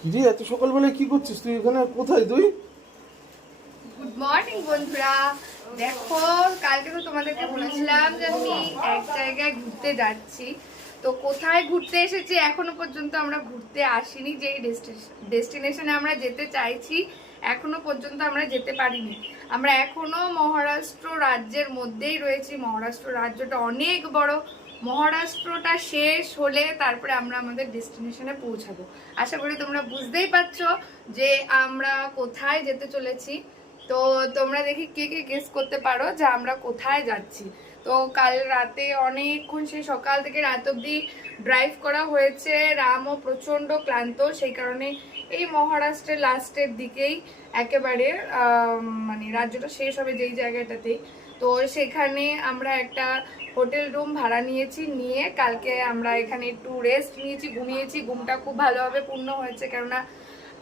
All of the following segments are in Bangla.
কিরে এত সকালবেলায় কি করছিস তুই এখানে? কোথায় তুই? গুড মর্নিং বন্ধুরা। দেখো, কালকে তো তোমাদেরকে বলেছিলাম যে আমি এক জায়গায় ঘুরতে যাচ্ছি। তো কোথায় ঘুরতে এসেছি এখনো পর্যন্ত আমরা ঘুরতে আসিনি। যেই ডেস্টিনেশনে আমরা যেতে চাইছি এখনো পর্যন্ত আমরা যেতে পারিনি। আমরা এখনো মহারাষ্ট্র রাজ্যের মধ্যেই রয়েছি। মহারাষ্ট্র রাজ্যটা অনেক বড়। মহারাষ্ট্রটা শেষ হলে তারপরে আমরা আমাদের ডেস্টিনেশনে পৌঁছাবো। আশা করি তোমরা বুঝতেই পারছো যে আমরা কোথায় যেতে চলেছি। তো তোমরা দেখি কে কে গেস করতে পারো যে আমরা কোথায় যাচ্ছি। তো কাল রাতে অনেকক্ষণ, সেই সকাল থেকে রাত অবধি ড্রাইভ করা হয়েছে। রামও প্রচণ্ড ক্লান্ত, সেই কারণে এই মহারাষ্ট্রের লাস্টের দিকেই একেবারে মানে রাজ্যটা শেষ হবে যেই জায়গাটাতেই। তো সেখানে আমরা একটা হোটেল রুম ভাড়া নিয়েছি, নিয়ে কালকে আমরা এখানে একটু রেস্ট নিয়েছি, ঘুমিয়েছি। ঘুমটা খুব ভালোভাবে পূর্ণ হয়েছে, কেননা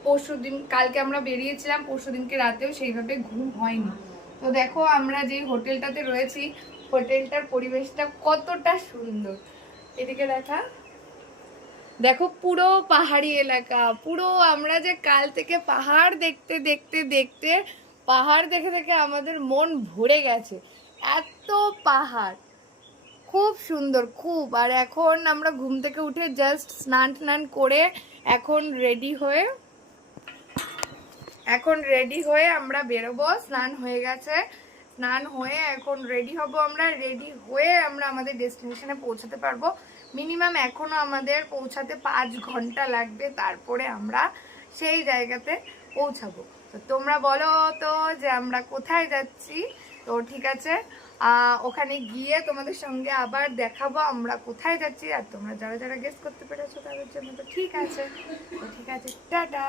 পরশুদিন কালকে আমরা বেরিয়েছিলাম, পরশুদিনকে রাতেও সেইভাবে ঘুম হয়নি। তো দেখো আমরা যে হোটেলটাতে রয়েছি, হোটেলটার পরিবেশটা কতটা সুন্দর। এদিকে দেখো পুরো পাহাড়ি এলাকা। পুরো আমরা যে কাল থেকে পাহাড় দেখতে দেখতে দেখতে পাহাড় দেখে দেখে আমাদের মন ভরে গেছে। এত পাহাড়, খুব সুন্দর খুব। আর এখন আমরা ঘুম থেকে উঠে জাস্ট স্নান টান করে এখন রেডি হয়ে আমরা বেরোবো। স্নান হয়ে গেছে, স্নান হয়ে এখন রেডি হব। আমরা রেডি হয়ে আমরা আমাদের ডেস্টিনেশনে পৌঁছাতে পারবো। মিনিমাম এখনো আমাদের পৌঁছাতে 5 ঘন্টা লাগবে, তারপরে আমরা সেই জায়গাতে পৌঁছাবো। তো তোমরা বলো তো যে আমরা কোথায় যাচ্ছি। তো ঠিক আছে, ওখানে গিয়ে তোমাদের সঙ্গে আবার দেখাবো আমরা কোথায় যাচ্ছি। আর তোমরা যারা যারা গেস করতে পেরেছো তাদের জন্য তো ঠিক আছে। টাটা।